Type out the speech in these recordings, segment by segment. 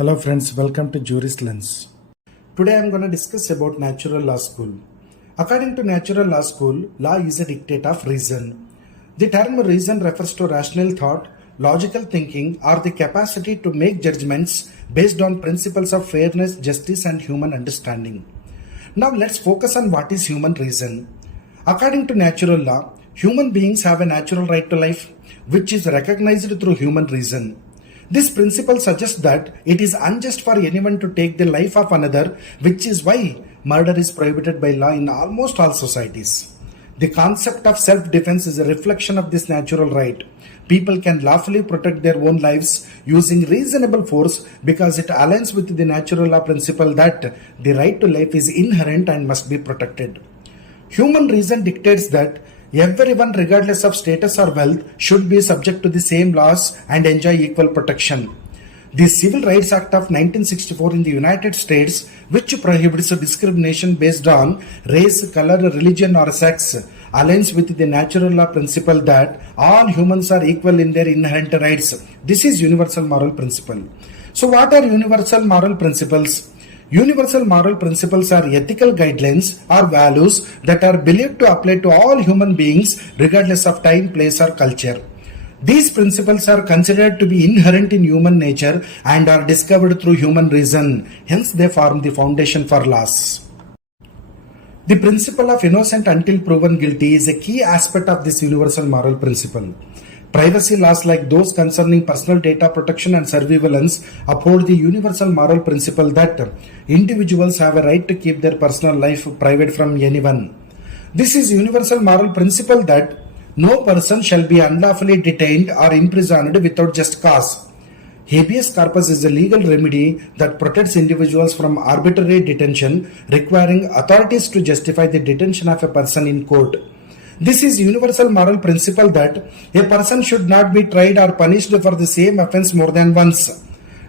Hello friends, welcome to Jurist Lens. Today I am going to discuss about natural law school. According to natural law school, law is a dictate of reason. The term reason refers to rational thought, logical thinking, or the capacity to make judgments based on principles of fairness, justice, and human understanding. Now let's focus on what is human reason. According to natural law, human beings have a natural right to life, which is recognized through human reason. This principle suggests that it is unjust for anyone to take the life of another, which is why murder is prohibited by law in almost all societies. The concept of self-defense is a reflection of this natural right. People can lawfully protect their own lives using reasonable force because it aligns with the natural law principle that the right to life is inherent and must be protected. Human reason dictates that everyone, regardless of status or wealth, should be subject to the same laws and enjoy equal protection. The Civil Rights Act of 1964 in the United States, which prohibits discrimination based on race, color, religion, or sex, aligns with the natural law principle that all humans are equal in their inherent rights. This is universal moral principle. So what are universal moral principles? Universal moral principles are ethical guidelines or values that are believed to apply to all human beings regardless of time, place, or culture. These principles are considered to be inherent in human nature and are discovered through human reason. Hence, they form the foundation for laws. The principle of innocent until proven guilty is a key aspect of this universal moral principle. Privacy laws like those concerning personal data protection and surveillance uphold the universal moral principle that individuals have a right to keep their personal life private from anyone. This is universal moral principle that no person shall be unlawfully detained or imprisoned without just cause. Habeas corpus is a legal remedy that protects individuals from arbitrary detention, requiring authorities to justify the detention of a person in court. This is universal moral principle that a person should not be tried or punished for the same offense more than once.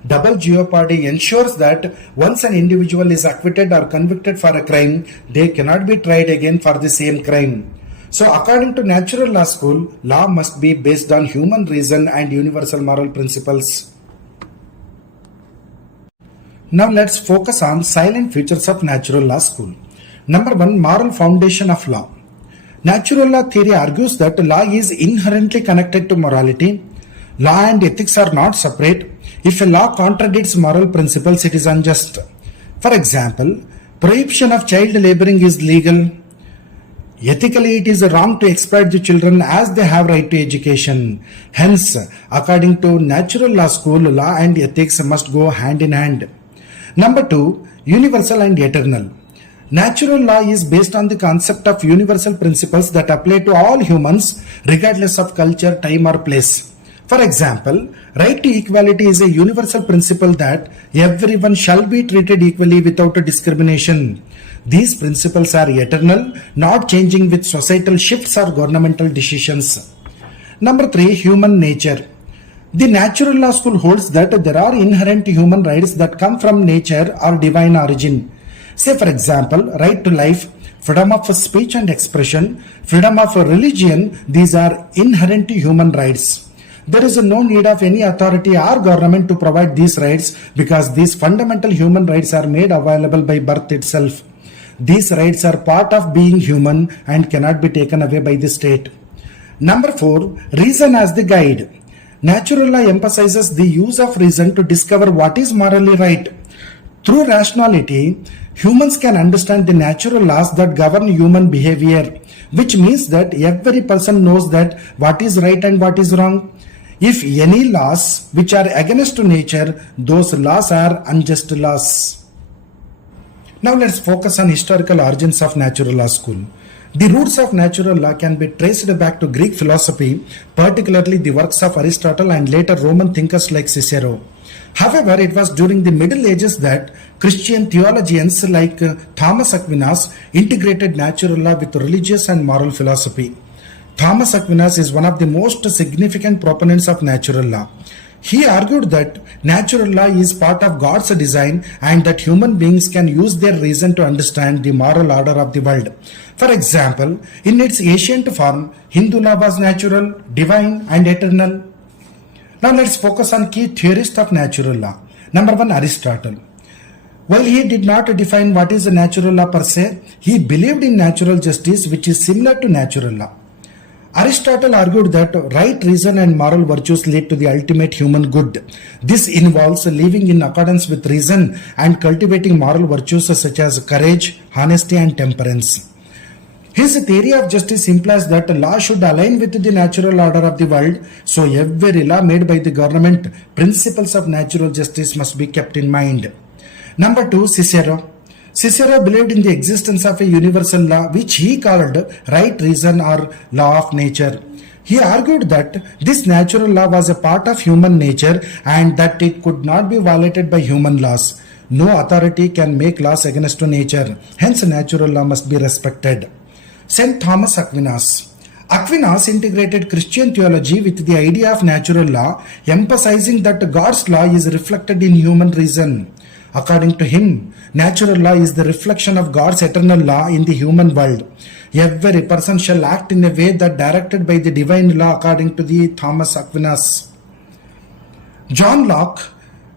Double jeopardy ensures that once an individual is acquitted or convicted for a crime, they cannot be tried again for the same crime. So according to natural law school, law must be based on human reason and universal moral principles. Now let's focus on silent features of natural law school. Number 1, moral foundation of law. Natural law theory argues that law is inherently connected to morality. Law and ethics are not separate. If a law contradicts moral principles, it is unjust. For example, prohibition of child laboring is legal. Ethically, it is wrong to exploit the children as they have right to education. Hence, according to natural law school, law and ethics must go hand in hand. Number 2, universal and eternal. Natural law is based on the concept of universal principles that apply to all humans regardless of culture, time, or place. For example, right to equality is a universal principle that everyone shall be treated equally without discrimination. These principles are eternal, not changing with societal shifts or governmental decisions. Number 3, human nature. The natural law school holds that there are inherent human rights that come from nature or divine origin. Say for example, right to life, freedom of speech and expression, freedom of religion, these are inherent human rights. There is no need of any authority or government to provide these rights because these fundamental human rights are made available by birth itself. These rights are part of being human and cannot be taken away by the state. Number 4, reason as the guide. Natural law emphasizes the use of reason to discover what is morally right. Through rationality, humans can understand the natural laws that govern human behavior, which means that every person knows that what is right and what is wrong. If any laws which are against nature, those laws are unjust laws. Now let's focus on historical origins of natural law school. The roots of natural law can be traced back to Greek philosophy, particularly the works of Aristotle and later Roman thinkers like Cicero. However, it was during the Middle Ages that Christian theologians like Thomas Aquinas integrated natural law with religious and moral philosophy. Thomas Aquinas is one of the most significant proponents of natural law. He argued that natural law is part of God's design and that human beings can use their reason to understand the moral order of the world. For example, in its ancient form, Hindu law was natural, divine, and eternal. Now let's focus on key theorists of natural law. Number 1, Aristotle. While he did not define what is a natural law per se, he believed in natural justice, which is similar to natural law. Aristotle argued that right reason and moral virtues lead to the ultimate human good. This involves living in accordance with reason and cultivating moral virtues such as courage, honesty, and temperance. His theory of justice implies that law should align with the natural order of the world, so every law made by the government, principles of natural justice must be kept in mind. Number 2, Cicero. Cicero believed in the existence of a universal law which he called right reason or law of nature. He argued that this natural law was a part of human nature and that it could not be violated by human laws. No authority can make laws against nature, hence natural law must be respected. St. Thomas Aquinas. Aquinas integrated Christian theology with the idea of natural law, emphasizing that God's law is reflected in human reason. According to him, natural law is the reflection of God's eternal law in the human world. Every person shall act in a way that directed by the divine law according to the Thomas Aquinas. John Locke.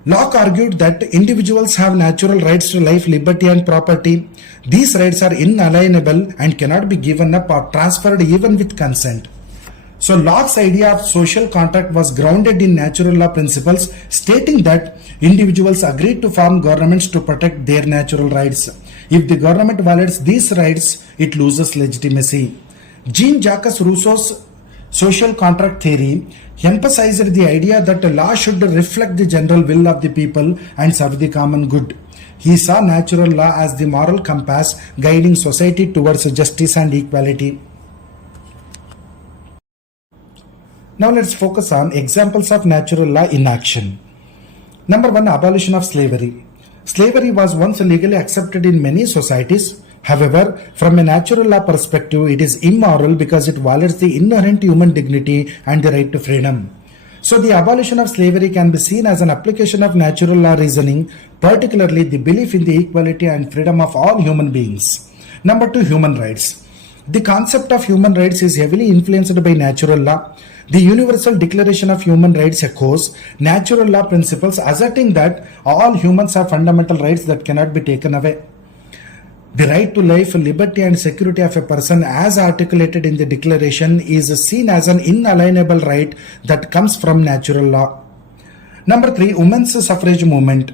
Locke argued that individuals have natural rights to life, liberty, and property. These rights are inalienable and cannot be given up or transferred even with consent. So Locke's idea of social contract was grounded in natural law principles, stating that individuals agreed to form governments to protect their natural rights. If the government violates these rights, it loses legitimacy. Jean-Jacques Rousseau's social contract theory emphasized the idea that a law should reflect the general will of the people and serve the common good. He saw natural law as the moral compass guiding society towards justice and equality. Now let's focus on examples of natural law in action. Number 1, abolition of slavery. Slavery was once legally accepted in many societies. However, from a natural law perspective, it is immoral because it violates the inherent human dignity and the right to freedom. So the abolition of slavery can be seen as an application of natural law reasoning, particularly the belief in the equality and freedom of all human beings. Number 2, human rights. The concept of human rights is heavily influenced by natural law. The Universal Declaration of Human Rights echoes natural law principles, asserting that all humans have fundamental rights that cannot be taken away. The right to life, liberty, and security of a person, as articulated in the Declaration, is seen as an inalienable right that comes from natural law. Number 3, women's suffrage movement.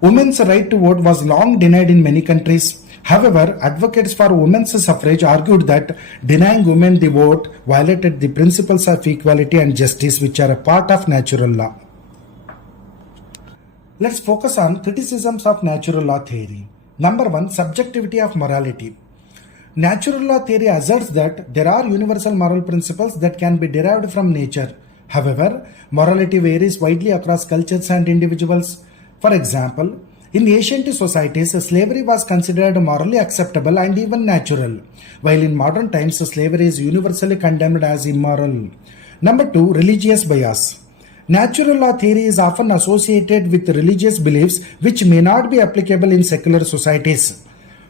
Women's right to vote was long denied in many countries. However, advocates for women's suffrage argued that denying women the vote violated the principles of equality and justice, which are a part of natural law. Let's focus on criticisms of natural law theory. Number 1, subjectivity of morality. Natural law theory asserts that there are universal moral principles that can be derived from nature. However, morality varies widely across cultures and individuals. For example, in ancient societies, slavery was considered morally acceptable and even natural, while in modern times, slavery is universally condemned as immoral. Number 2, religious bias. Natural law theory is often associated with religious beliefs which may not be applicable in secular societies.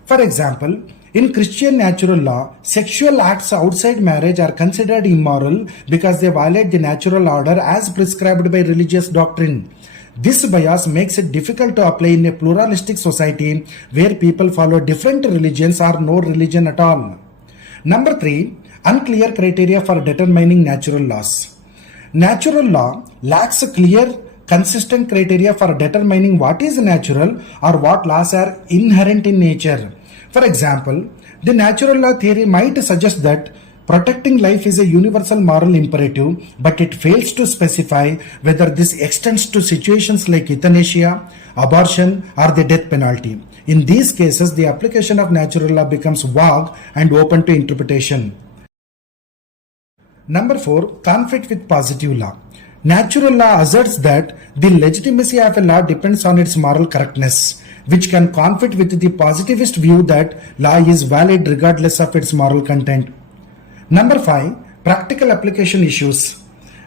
For example, in Christian natural law, sexual acts outside marriage are considered immoral because they violate the natural order as prescribed by religious doctrine. This bias makes it difficult to apply in a pluralistic society where people follow different religions or no religion at all. Number 3, unclear criteria for determining natural laws. Natural law lacks a clear, consistent criteria for determining what is natural or what laws are inherent in nature. For example, the natural law theory might suggest that protecting life is a universal moral imperative, but it fails to specify whether this extends to situations like euthanasia, abortion, or the death penalty. In these cases, the application of natural law becomes vague and open to interpretation. Number 4, conflict with positive law. Natural law asserts that the legitimacy of a law depends on its moral correctness, which can conflict with the positivist view that law is valid regardless of its moral content. Number 5, practical application issues.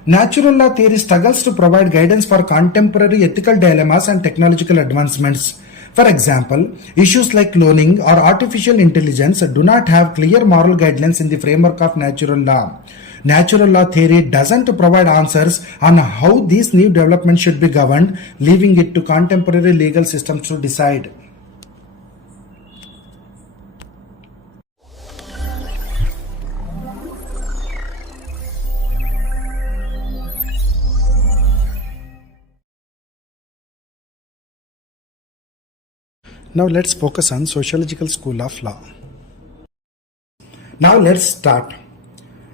Natural law theory struggles to provide guidance for contemporary ethical dilemmas and technological advancements. For example, issues like cloning or artificial intelligence do not have clear moral guidelines in the framework of natural law. Natural law theory doesn't provide answers on how these new developments should be governed, leaving it to contemporary legal systems to decide. Now let's focus on Sociological School of Law. Now let's start.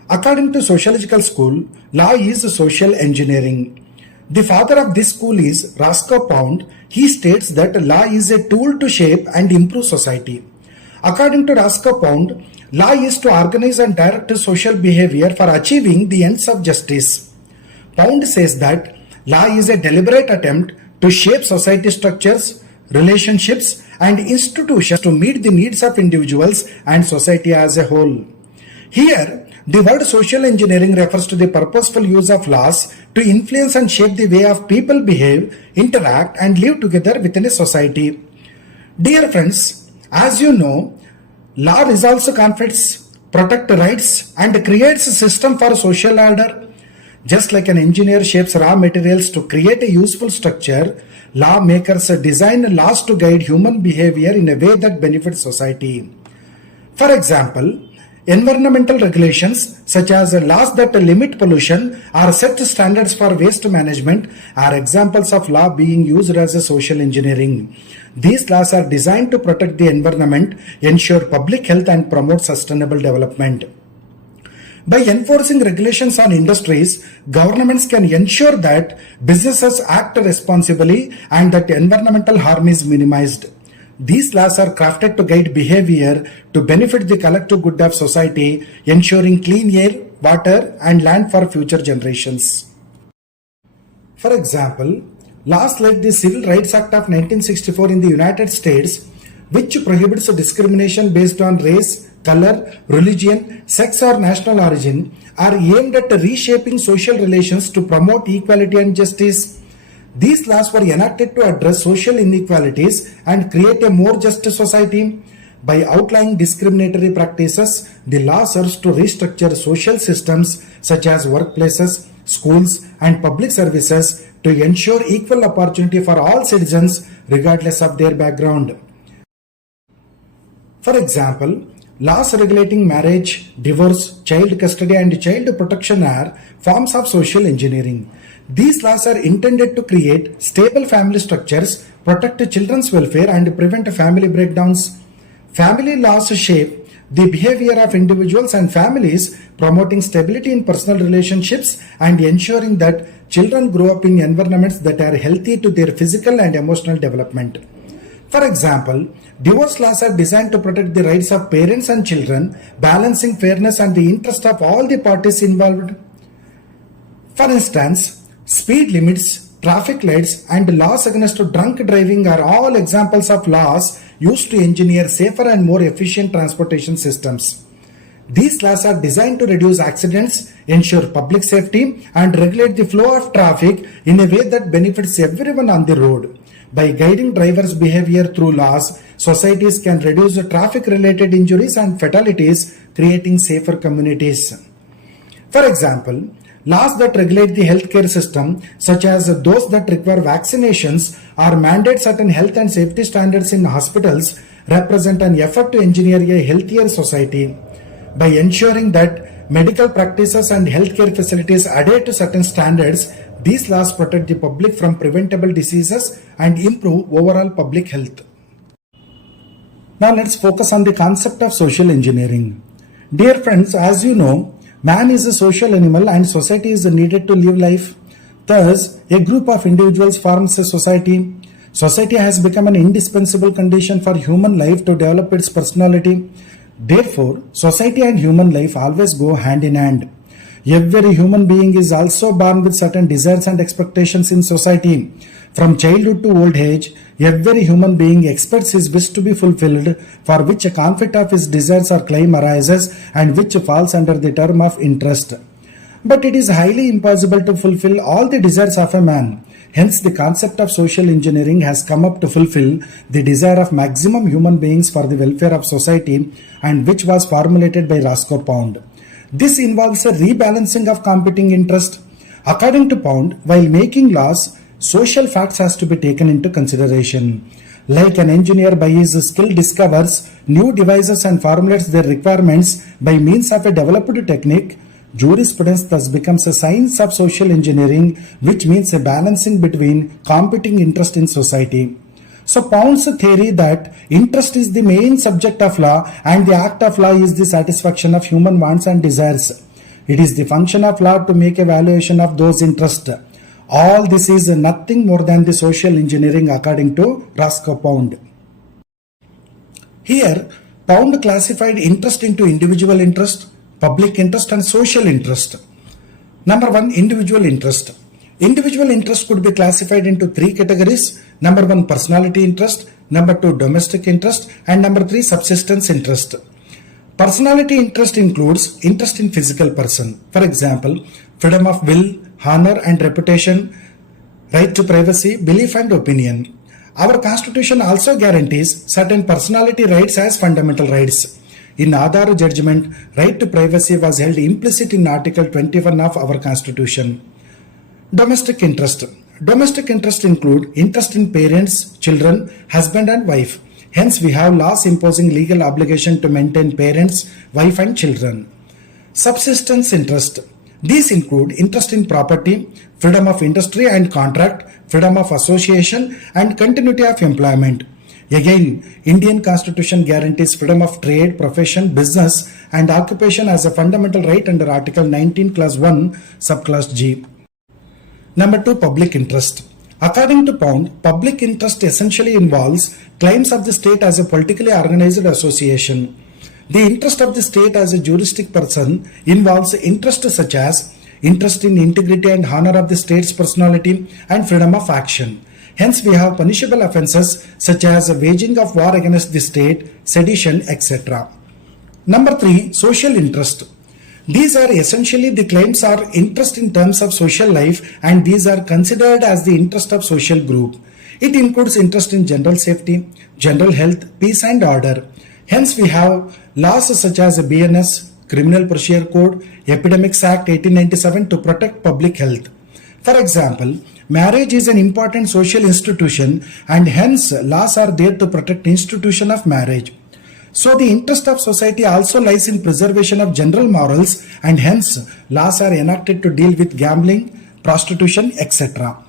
According to Sociological School, law is social engineering. The father of this school is Roscoe Pound. He states that law is a tool to shape and improve society. According to Roscoe Pound, law is to organize and direct social behavior for achieving the ends of justice. Pound says that law is a deliberate attempt to shape society structures, relationships, and institutions to meet the needs of individuals and society as a whole. Here, the word social engineering refers to the purposeful use of laws to influence and shape the way of people behave, interact, and live together within a society. Dear friends, as you know, law resolves conflicts, protects rights, and creates a system for social order. Just like an engineer shapes raw materials to create a useful structure, lawmakers design laws to guide human behavior in a way that benefits society. For example, environmental regulations such as laws that limit pollution or set standards for waste management are examples of law being used as a social engineering. These laws are designed to protect the environment, ensure public health, and promote sustainable development. By enforcing regulations on industries, governments can ensure that businesses act responsibly and that environmental harm is minimized. These laws are crafted to guide behavior to benefit the collective good of society, ensuring clean air, water, and land for future generations. For example, laws like the Civil Rights Act of 1964 in the United States, which prohibits discrimination based on race, color, religion, sex, or national origin, are aimed at reshaping social relations to promote equality and justice. These laws were enacted to address social inequalities and create a more just society. By outlining discriminatory practices, the law serves to restructure social systems such as workplaces, schools, and public services to ensure equal opportunity for all citizens regardless of their background. For example, laws regulating marriage, divorce, child custody, and child protection are forms of social engineering. These laws are intended to create stable family structures, protect children's welfare, and prevent family breakdowns. Family laws shape the behavior of individuals and families, promoting stability in personal relationships and ensuring that children grow up in environments that are healthy to their physical and emotional development. For example, divorce laws are designed to protect the rights of parents and children, balancing fairness and the interest of all the parties involved. For instance, speed limits, traffic lights, and laws against drunk driving are all examples of laws used to engineer safer and more efficient transportation systems. These laws are designed to reduce accidents, ensure public safety, and regulate the flow of traffic in a way that benefits everyone on the road. By guiding drivers' behavior through laws, societies can reduce traffic-related injuries and fatalities, creating safer communities. For example, laws that regulate the healthcare system, such as those that require vaccinations or mandate certain health and safety standards in hospitals, represent an effort to engineer a healthier society. By ensuring that medical practices and healthcare facilities adhere to certain standards, these laws protect the public from preventable diseases and improve overall public health. Now let's focus on the concept of social engineering. Dear friends, as you know, man is a social animal and society is needed to live life. Thus, a group of individuals forms a society. Society has become an indispensable condition for human life to develop its personality. Therefore, society and human life always go hand in hand. Every human being is also born with certain desires and expectations in society. From childhood to old age, every human being expects his wish to be fulfilled, for which a conflict of his desires or claim arises and which falls under the term of interest. But it is highly impossible to fulfill all the desires of a man. Hence, the concept of social engineering has come up to fulfill the desire of maximum human beings for the welfare of society, and which was formulated by Roscoe Pound. This involves a rebalancing of competing interests. According to Pound, while making laws, social facts has to be taken into consideration. Like an engineer by his skill discovers new devices and formulates their requirements by means of a developed technique, jurisprudence thus becomes a science of social engineering, which means a balancing between competing interests in society. So Pound's theory that interest is the main subject of law and the act of law is the satisfaction of human wants and desires. It is the function of law to make evaluation of those interests. All this is nothing more than the social engineering according to Roscoe Pound. Here, Pound classified interest into individual interest, public interest and social interest. Number 1, individual interest. Individual interest could be classified into 3 categories. Number 1, personality interest. Number 2, domestic interest. And number 3, subsistence interest. Personality interest includes interest in physical person. For example, freedom of will, honor and reputation, right to privacy, belief and opinion. Our constitution also guarantees certain personality rights as fundamental rights. In Aadhaar judgment, right to privacy was held implicit in Article 21 of our constitution. Domestic interest. Domestic interest include interest in parents, children, husband and wife. Hence, we have laws imposing legal obligation to maintain parents, wife and children. Subsistence interest. These include interest in property, freedom of industry and contract, freedom of association and continuity of employment. Again, Indian Constitution guarantees freedom of trade, profession, business and occupation as a fundamental right under Article 19 Clause 1, Subclause G. Number 2, public interest. According to Pound, public interest essentially involves claims of the state as a politically organized association. The interest of the state as a juristic person involves interests such as interest in integrity and honor of the state's personality and freedom of action. Hence, we have punishable offences such as waging of war against the state, sedition, etc. Number 3, social interest. These are essentially the claims or interest in terms of social life, and these are considered as the interest of social group. It includes interest in general safety, general health, peace and order. Hence, we have laws such as BNS, Criminal Procedure Code, Epidemics Act 1897 to protect public health. For example, marriage is an important social institution and hence laws are there to protect institution of marriage. So the interest of society also lies in preservation of general morals and hence laws are enacted to deal with gambling, prostitution, etc.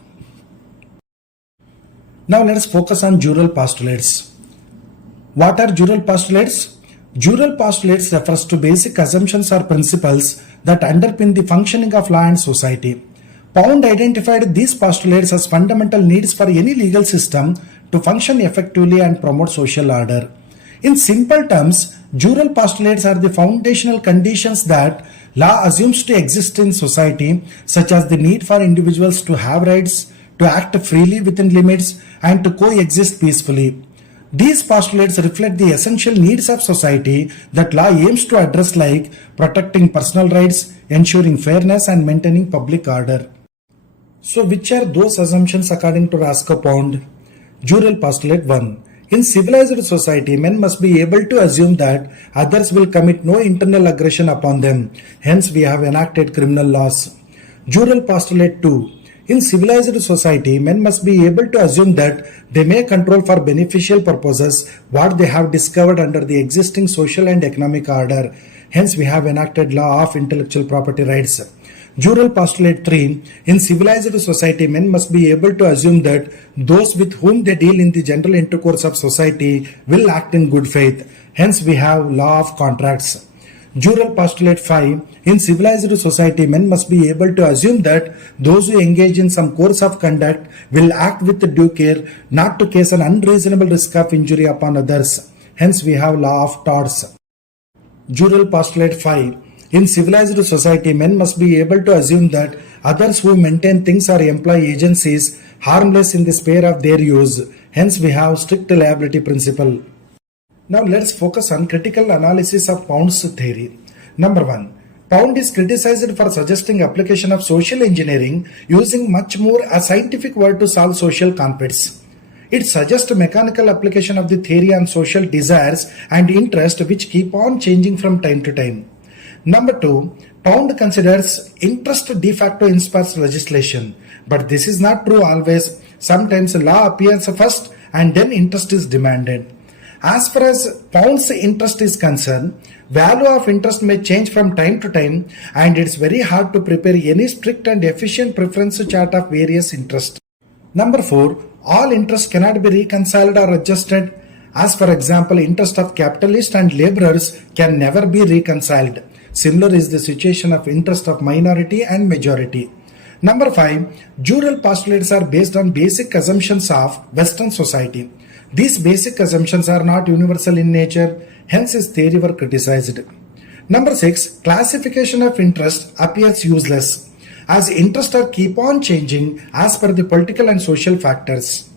Now let us focus on Jural postulates. What are Jural postulates? Jural postulates refers to basic assumptions or principles that underpin the functioning of law and society. Pound identified these postulates as fundamental needs for any legal system to function effectively and promote social order. In simple terms, Jural postulates are the foundational conditions that law assumes to exist in society, such as the need for individuals to have rights, to act freely within limits, and to coexist peacefully. These postulates reflect the essential needs of society that law aims to address, like protecting personal rights, ensuring fairness, and maintaining public order. So which are those assumptions according to Roscoe Pound? Jural postulate 1. In civilized society, men must be able to assume that others will commit no internal aggression upon them. Hence, we have enacted criminal laws. Jural postulate 2. In civilized society, men must be able to assume that they may control for beneficial purposes what they have discovered under the existing social and economic order. Hence, we have enacted law of intellectual property rights. Jural postulate 3. In civilized society, men must be able to assume that those with whom they deal in the general intercourse of society will act in good faith. Hence, we have law of contracts. Jural postulate 5. In civilized society, men must be able to assume that those who engage in some course of conduct will act with due care not to cause an unreasonable risk of injury upon others. Hence, we have law of torts. Jural postulate 5. In civilized society, men must be able to assume that others who maintain things or employ agencies harmless in the sphere of their use. Hence, we have strict liability principle. Now, let's focus on critical analysis of Pound's theory. Number 1. Pound is criticized for suggesting application of social engineering using much more a scientific word to solve social conflicts. It suggests mechanical application of the theory on social desires and interest which keep on changing from time to time. Number 2, Pound considers interest de facto inspires legislation, but this is not true always. Sometimes law appears first and then interest is demanded. As far as Pound's interest is concerned, value of interest may change from time to time and it's very hard to prepare any strict and efficient preference chart of various interests. Number 4, all interests cannot be reconciled or adjusted. As for example, interest of capitalists and laborers can never be reconciled. Similar is the situation of interest of minority and majority. Number 5, Jural postulates are based on basic assumptions of Western society. These basic assumptions are not universal in nature, hence his theory were criticized. Number 6, classification of interest appears useless, as interests are keep on changing as per the political and social factors.